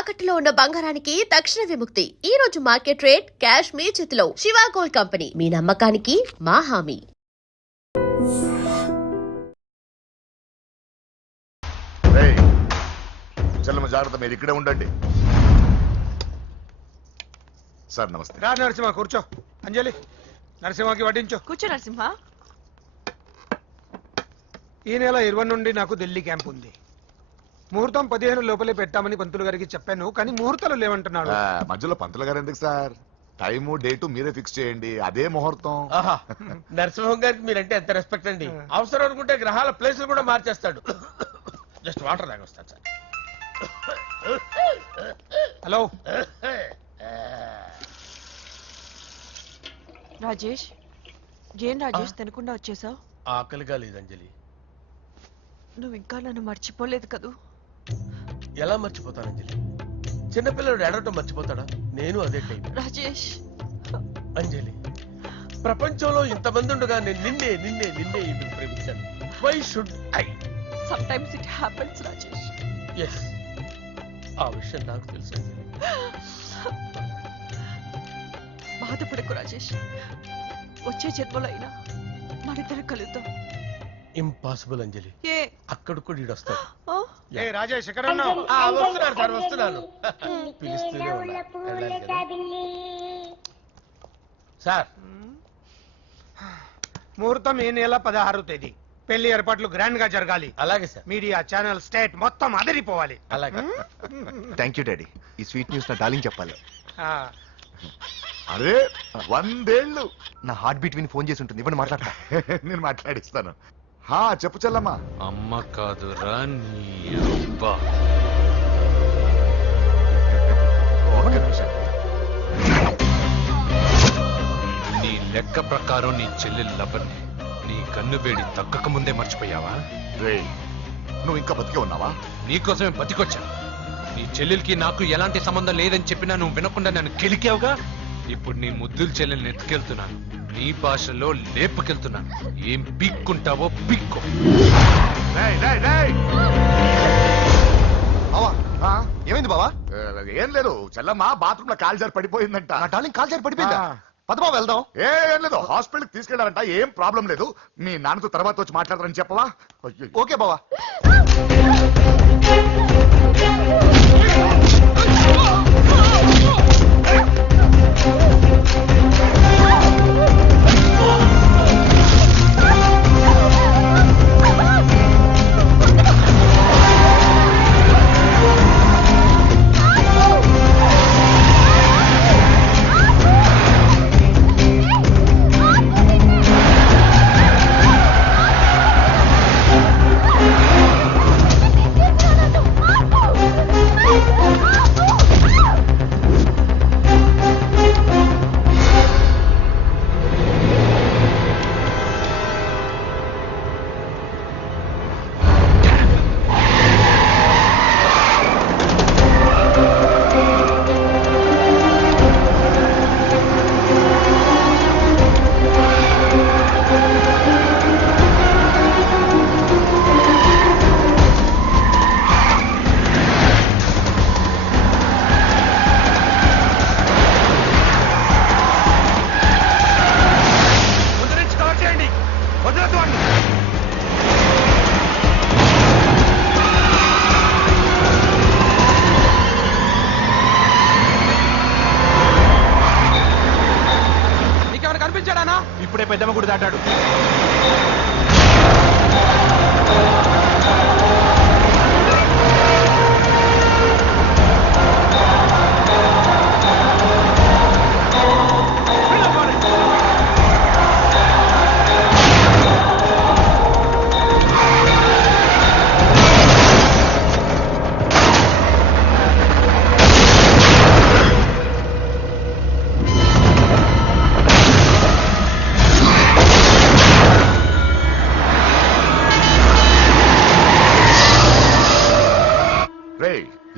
తాకట్టులో ఉన్న బంగారానికి తక్షణ విముక్తి. ఈ రోజు మార్కెట్ రేట్ క్యాష్ మీ చేతిలో. శివ గోల్డ్ కంపెనీ, మీ నమ్మకానికి మా హామీ. జాగ్రత్త, మీరు ఇక్కడే ఉండండి. సార్ నమస్తే. రా నరసింహ, కూర్చో. అంజలి, నరసింహకి వడ్డించు. కూర్చో నరసింహ. ఈ నెల 20 నుండి నాకు ఢిల్లీ క్యాంప్ ఉంది. ముహూర్తం 15 లోపలే పెట్టామని పంతులు గారికి చెప్పాను, కానీ ముహూర్తాలు లేవంటున్నాడు. మధ్యలో పంతులు గారు ఎందుకు సార్? టైము డేటు మీరే ఫిక్స్ చేయండి, అదే ముహూర్తం. నరసింహం గారికి మీరంటే ఎంత రెస్పెక్ట్ అండి. అవసరం అనుకుంటే గ్రహాల ప్లేసులు కూడా మార్చేస్తాడు. జస్ట్ వాటర్ తాగొస్తాను సార్. హలో రాజేష్, ఏం రాజేష్ తినకుండా వచ్చేసావు? ఆకలిగా లేదు అంజలి. నువ్వు ఇంకా నన్ను మర్చిపోలేదు కదూ? ఎలా మర్చిపోతాను అంజలి? చిన్నపిల్లడు ఏడవటం మర్చిపోతాడా? నేను అదే టైం. రాజేష్, అంజలి, ప్రపంచంలో ఇంతమంది ఉండగా నేను నిన్నే నిన్నే నిన్నే ఇప్పుడు ప్రేమించాను. Why should I? Sometimes it happens Rajesh. Yes, ఆ విషయం నాకు తెలుసు అంజలి. బాధపడకు రాజేష్, వచ్చే జన్మలో అయినా మనిద్దరం కలుద్దాం. ఇంపాసిబుల్ అంజలి. ఏ అక్కడ కూడా ఈడొస్తాడు. ఏ రాజేష్, ఎక్కడ ఉన్నావు? వస్తున్నాను సార్, వస్తున్నాను. పిలుస్తూనే ఉన్నా. వెళ్ళాలి కదా. సార్, ముహూర్తం ఈ నెల 16వ తేదీ. పెళ్లి ఏర్పాట్లు గ్రాండ్ గా జరగాలి. అలాగే సార్. మీడియా ఛానల్ స్టేట్ మొత్తం అదిరిపోవాలి. అలాగే. Thank you daddy. ఈ స్వీట్ న్యూస్ నా డార్లింగ్ చెప్పాలి. అరే 100 ఏళ్ళు. నా హార్ట్ బీట్ విని ఫోన్ చేసి ఉంటుంది, ఇవ్వండి మాట్లాడతా. నేను మాట్లాడిస్తాను. చెప్పు చెల్లమ్మా. అమ్మ కాదురా నీ అబ్బా. ఒక్క నిమిషం. నీ లెక్క ప్రకారం నీ చెల్లెలు లవ్వని నీ కన్ను వేడి తగ్గక ముందే మర్చిపోయావా? రే, నువ్వు ఇంకా బతికే ఉన్నావా? నీకోసమే బతికొచ్చాను. నీ చెల్లెలకి నాకు ఎలాంటి సంబంధం లేదని చెప్పినా నువ్వు వినకుండా నన్ను కెలికావుగా. ఇప్పుడు నీ ముద్దుల చెల్లెల్ని ఎత్తుకెళ్తున్నాను, నీ భాషలో లేపుకెళ్తున్నాను. ఏం పీక్కుంటావో పీక్కో. బావా, ఏమైంది బావా? ఏం లేదు, చెల్లమ్మ బాత్రూమ్ లో కాలు జారి పడిపోయిందంట. నా డార్లింగ్ కాల్ చేరి పడిపోయిందా? పద బావ వెళ్దాం. ఏం లేదు, హాస్పిటల్ కి తీసుకెళ్లారంట. ఏం ప్రాబ్లం లేదు. మీ నాన్నతో తర్వాత వచ్చి మాట్లాడతారని చెప్పవా? ఓకే బావా. ఇప్పుడే పెద్దమ్మ గుడి దాటాడు.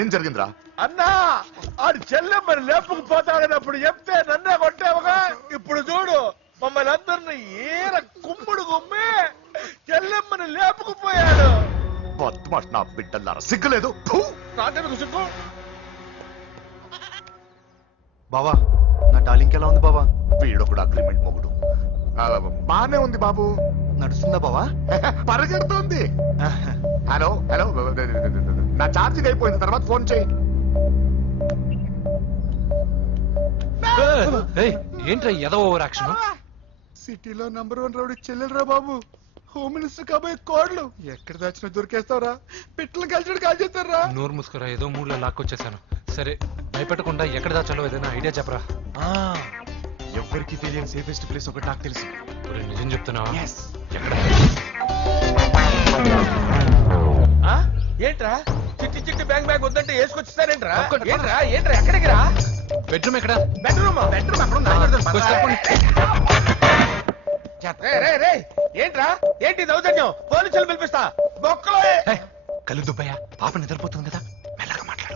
ఏం జరిగిందిరా? అన్నా, ఆడు చెల్లెమ్మని లేపుకుపోతాడన్నప్పుడు చెప్తే నన్నే కొట్టావుగా. ఇప్పుడు చూడు, మమ్మల్ని అందరినీ ఏర కుమ్ముడు కుమ్మి చెల్లెమ్మని లేపుకుపోయాడు. నా బిడ్డల్లారా, సిగ్గులేదు? నాకెందుకు సిగ్గు? బావా నా డార్లింగ్ ఎలా ఉంది బావా? వీడొకడు అగ్రిమెంట్ మొగుడు. బానే ఉంది బాబు. నడుస్తుందా బావా? పరిగెడుతుంది. హలో హలో, నా ఛార్జింగ్ అయిపోయింది, తర్వాత ఫోన్ చేయి. ఏయ్, ఏంట్రా ఎదవ ఓవర్ యాక్షన్? సిటీలో నంబర్ 1 రౌడీ చెల్లెలరా బాబు. హోమ్ మినిస్టర్ కాబోయే కోడ్లు ఎక్కడ దాచినా దొరికేస్తావురా. పిట్టలు కలిసి కాల్ చేస్తారా. నోరు మూసుకురా, ఏదో మూడులో లాక్కొచ్చేసాను. సరే, భయపెట్టకుండా ఎక్కడ దాచాలో ఏదైనా ఐడియా చెప్పరా. ఎవరికి తెలియని సేఫెస్ట్ ప్లేస్ ఒకటి నాకు తెలుసు. ఒరేయ్, నిజం చెప్తున్నావా? ఎక్కడ? ఏంట్రా చిట్టి చిట్టి బ్యాంక్ బ్యాగ్ వద్దంటే వేసుకొచ్చిస్తారేంట్రా? ఏంట్రా ఏంట్రా ఎక్కడికి రా? బెడ్రూమ్ ఎక్కడ? బెడ్రూమ్ బెడ్రూమ్ అక్కడ ఉందా? కొంచెం తప్పండి. ఏంట్రా ఏంటి దౌర్జన్యం? పోలీసులు పిలిపిస్తా. బొక్కలో ఏయ్, కళ్ళు దుబ్బయ్యా, పాప నిద్రపోతుంది కదా, మెల్లగా మాట్లాడు.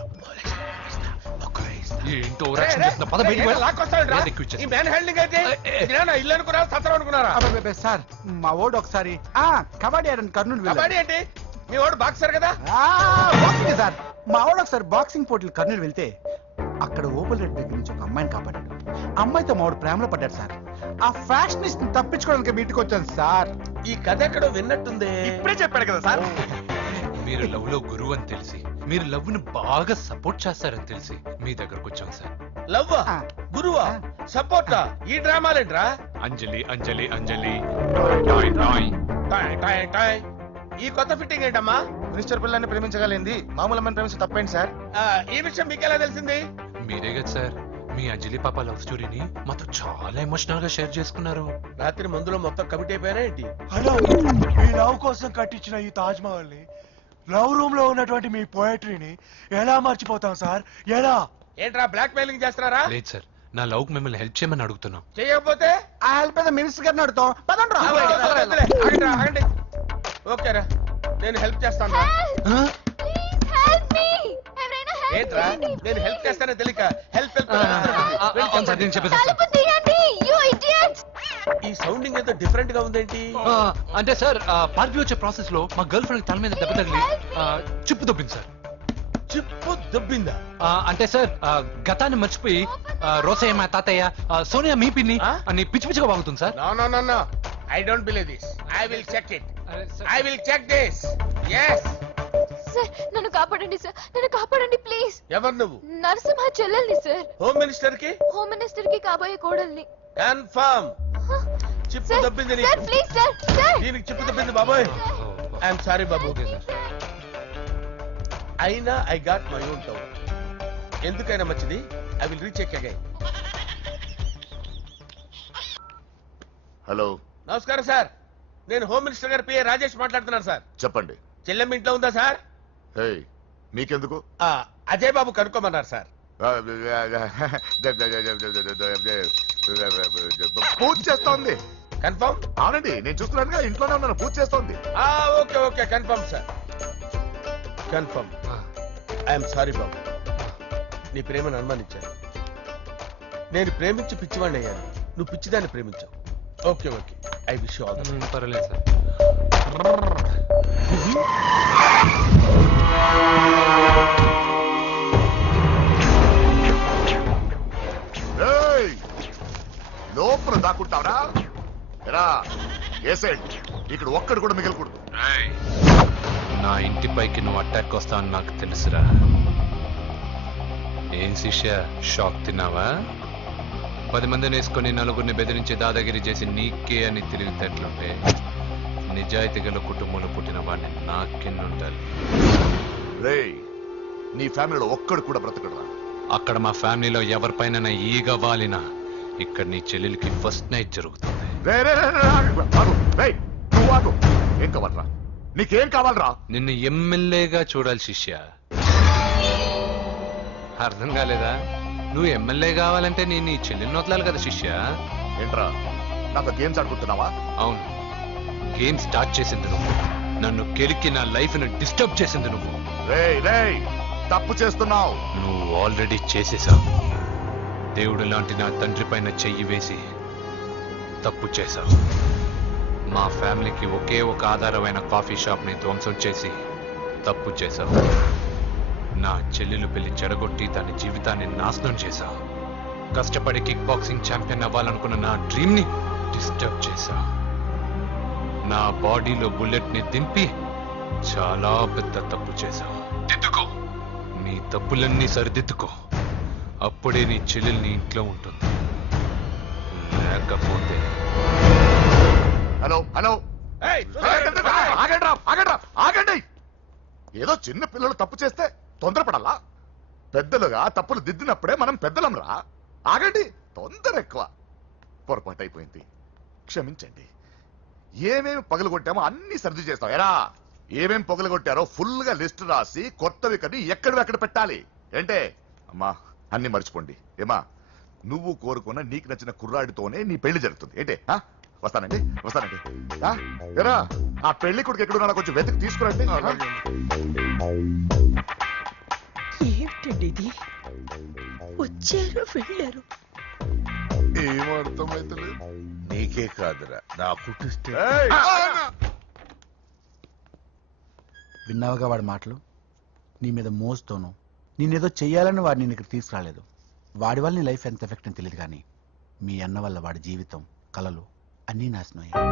ఏంటో ఓవర్ యాక్షన్ చేస్తున్నా, పద బయటికి వెళ్ళు. ఏది ఎక్కువ ఈ ఇచ్చేస్తా. మ్యాన్ హ్యాండింగ్ అయితే ఇదేనా ఇల్లు అనుకున్నారా సత్రం అనుకున్నారా? సార్ మా ఓడు ఒకసారి కబడ్డీ ఆడని కర్నూలు కబడ్డీ ఏంటి? మీ వాడు బాక్సర్ కదా? బాక్సింగ్ సార్ మా ఓడు ఒకసారి బాక్సింగ్ పోటీలు కర్నూలు వెళ్తే అక్కడ ఓపెల్ రెడ్ దగ్గర నుంచి ఒక అమ్మాయిని కాపాడాడు. అమ్మాయితో మా వాడు ప్రేమలో పడ్డాడు సార్. ఆ ఫ్యాషనిస్ట్ తప్పించుకోవడానికి మీటికి వచ్చాను సార్. ఈ కథ ఎక్కడో విన్నట్టుంది. ఇప్పుడే చెప్పాడు కదా సార్. మీరు లవ్ లో గురువు అని తెలిసి, మీరు లవ్ ని బాగా సపోర్ట్ చేస్తారని తెలిసి మీ దగ్గరకు వచ్చాం సార్. లవ్వా గురువా సపోర్టా? ఈ డ్రామాలేంట్రా? అంజలి అంజలి అంజలి టాయ్ టాయ్. టాయ్ టాయ్ టాయ్. ఈ కొత్త ఫిట్టింగ్ ఏంటమ్మా? మినిస్టర్ పిల్లల్ని ప్రేమించగలిగింది మామూలు అమ్మని ప్రేమించి తప్పేంటి సార్? ఈ విషయం మీకు ఎలా తెలిసింది? మీరే కదా సార్ మీ అంజలి పాప లవ్ స్టోరీని మాతో చాలా ఎమోషనల్ గా షేర్ చేసుకున్నారు. రాత్రి మందులో మొత్తం కమిట్ అయిపోయారా ఏంటి? హలో, మీ లవ్ కోసం కట్టించిన ఈ తాజ్ మహల్ ని, లవ్ రూమ్ లో ఉన్నటువంటి మీ పోయట్రీని ఎలా మర్చిపోతాం సార్? ఎలా? ఏంట్రా బ్లాక్ మెయిలింగ్ చేస్తున్నారా? లేదు సార్, నా లవ్ కి మిమ్మల్ని హెల్ప్ చేయమని అడుగుతున్నాం. చేయకపోతే ఆ హెల్ప్ ఏదో మినిస్టర్ గారిని అడుగుతాం. పదండి రా. వద్దులే, ఆగండి, ఆగండి. ఓకేరా, నేను హెల్ప్ చేస్తాను రా. ఏంట్రా నేను హెల్ప్ చేస్తానో తెలియక హెల్ప్ అవును సార్, నేను చెప్పేసి ఈ సౌండింగ్ ఏదో డిఫరెంట్ గా ఉందేంటి? అంటే సార్ పార్టీ వచ్చే ప్రాసెస్ లో మా గర్ల్ ఫ్రెండ్ తల మీద దెబ్బ తగిలి చిప్పు దొబ్బింది సార్. చిప్పు దొబ్బిందా? అంటే సార్ గతాన్ని మర్చిపోయి రోసయ్య మా తాతయ్య, సోనియా మీ పిన్ని అని పిచ్చి పిచ్చిగా బాగుతుంది sir. No no no no, I don't believe this. I will check it. I will check this. yes. Sir నన్ను కాపాడండి సార్, నన్ను కాపాడండి ప్లీజ్. ఎవరు నువ్వు? నరసింహ చెల్లెల్ని సార్. హోమ్ మినిస్టర్ కి? హోమ్ మినిస్టర్ కి కాబోయే కోడల్ని. కన్ఫర్మ్. చిప్పు సార్, దొబ్బింది సార్ నీకు. Please sir, sir. దీనికి చిప్పు దొబ్బింది బాబోయ్. ఐఎమ్ సారీ బాబు. అయినా I got my own town. ఎందుకైనా మంచిది, I will recheck again. Hello, నమస్కారం సార్, నేను హోమ్ మినిస్టర్ గారి పిఏ రాజేష్ మాట్లాడుతున్నాను సార్. చెప్పండి. చెల్లెమ్మ ఇంట్లో ఉందా సార్? హే, మీకెందుకు? అజయ్ బాబు కనుక్కోమన్నారు సార్. పూజ చేస్తోంది. కన్ఫర్మ్? అవునండి, నేను చూస్తున్నానుగా, ఇంట్లోనే ఉన్నాను, పూజ చేస్తోంది. Okay okay, confirm sir, confirm. I'm sorry బాబు, నీ ప్రేమను అనుమానించాను. నేను ప్రేమించి పిచ్చివాడిని అయ్యాను, నువ్వు పిచ్చిదాన్ని ప్రేమించావు. Okay okay, I wish you all the best. పర్వాలేదు సార్. లోపల దాక్కుంటావరా? ఎరా ఏసెంట్, ఇక్కడ ఒక్కడు కూడా మిగలకూడదు. నా ఇంటి పైకి నువ్వు అటాక్ వస్తావని నాకు తెలుసురా. ఏం శిష్య, షాక్ తిన్నావా? 10 మందిని వేసుకొని నలుగురిని బెదిరించి దాదాగిరి చేసి నీకే అని తిరిగితేట్లుంటే నిజాయితీ గల కుటుంబంలో పుట్టిన వాడిని నాకెన్నుంటాలి. రేయ్, నీ ఫ్యామిలీలో ఒక్కడు కూడా బ్రతకడరా? అక్కడ మా ఫ్యామిలీలో ఎవరిపైన ఈగ వాలినా ఇక్కడ నీ చెల్లెలికి ఫస్ట్ నైట్ జరుగుతుంది. ఏం కావాలరా? నీకేం కావాలరా? నిన్ను ఎమ్మెల్యేగా చూడాలి శిష్య. అర్థం కాలేదా? నువ్వు ఎమ్మెల్యే కావాలంటే నేను నీ చెల్లెల్ని వదలాలి కదా శిష్య. ఏంట్రా, నాతో గేమ్స్ ఆడుకుంటున్నావా? అవును, గేమ్ స్టార్ట్ చేసింది నువ్వు, నన్ను కెలికి నా లైఫ్ ను డిస్టర్బ్ చేసింది నువ్వు. రేయ్, తప్పు చేస్తున్నావు. నువ్వు ఆల్రెడీ చేసేసావు. దేవుడు లాంటి నా తండ్రి పైన చెయ్యి వేసి తప్పు చేశావు. మా ఫ్యామిలీకి ఒకే ఒక ఆధారమైన కాఫీ షాప్ ని ధ్వంసం చేసి తప్పు చేశావు. నా చెల్లెలు పెళ్లి చెడగొట్టి దాని జీవితాన్ని నాశనం చేశావు. కష్టపడి కిక్ బాక్సింగ్ ఛాంపియన్ అవ్వాలనుకున్న నా డ్రీమ్ ని డిస్టర్బ్ చేశా. నా బాడీలో బుల్లెట్ ని దింపి చాలా పెద్ద తప్పు చేశావు. దిద్దుకో, నీ తప్పులన్నీ సరిదిద్దుకో. అప్పుడే నీ చెల్లెలు నీ ఇంట్లో ఉంటుంది. లేకపోతే హలో హలో ఆగండి. ఏదో చిన్న పిల్లలు తప్పు చేస్తే తొందరపడాలా? పెద్దలుగా తప్పులు దిద్దినప్పుడే మనం పెద్దలంరా. ఆగండి, తొందర ఎక్కువ. పొరపాటు అయిపోయింది, క్షమించండి. ఏమేమి పగలగొట్టామో అన్ని సర్ది చేస్తాం. ఎరా ఏమేం పగలగొట్టారో ఫుల్ గా లిస్ట్ రాసి కొత్తవి కని ఎక్కడ పెట్టాలి. ఏంటే అమ్మా, అన్ని మర్చిపోండి. ఏమా, నువ్వు కోరుకున్న నీకు నచ్చిన కుర్రాడితోనే నీ పెళ్లి జరుగుతుంది. ఏంటే వస్తానండి. ఎరా ఆ పెళ్లి కొడుకు ఎక్కడున్నా కొంచెం వెతికి తీసుకురండి. ఏమిటండి ఇది? వచ్చారు వెళ్ళారు. ఏమర్థమైతలేదు. నీకే కాదురా, నా కుట్టిస్తే. విన్నావుగా వాడి మాటలు? నీ మీద మోస్తోను నేనేదో చెయ్యాలని వాడిని నేను ఇక్కడ తీసుకురాలేదు. వాడి వల్ల నీ లైఫ్ ఎంత ఎఫెక్ట్ అని తెలియదు, కానీ మీ అన్న వల్ల వాడి జీవితం, కలలు అన్నీ నాశనం అయ్యాయి.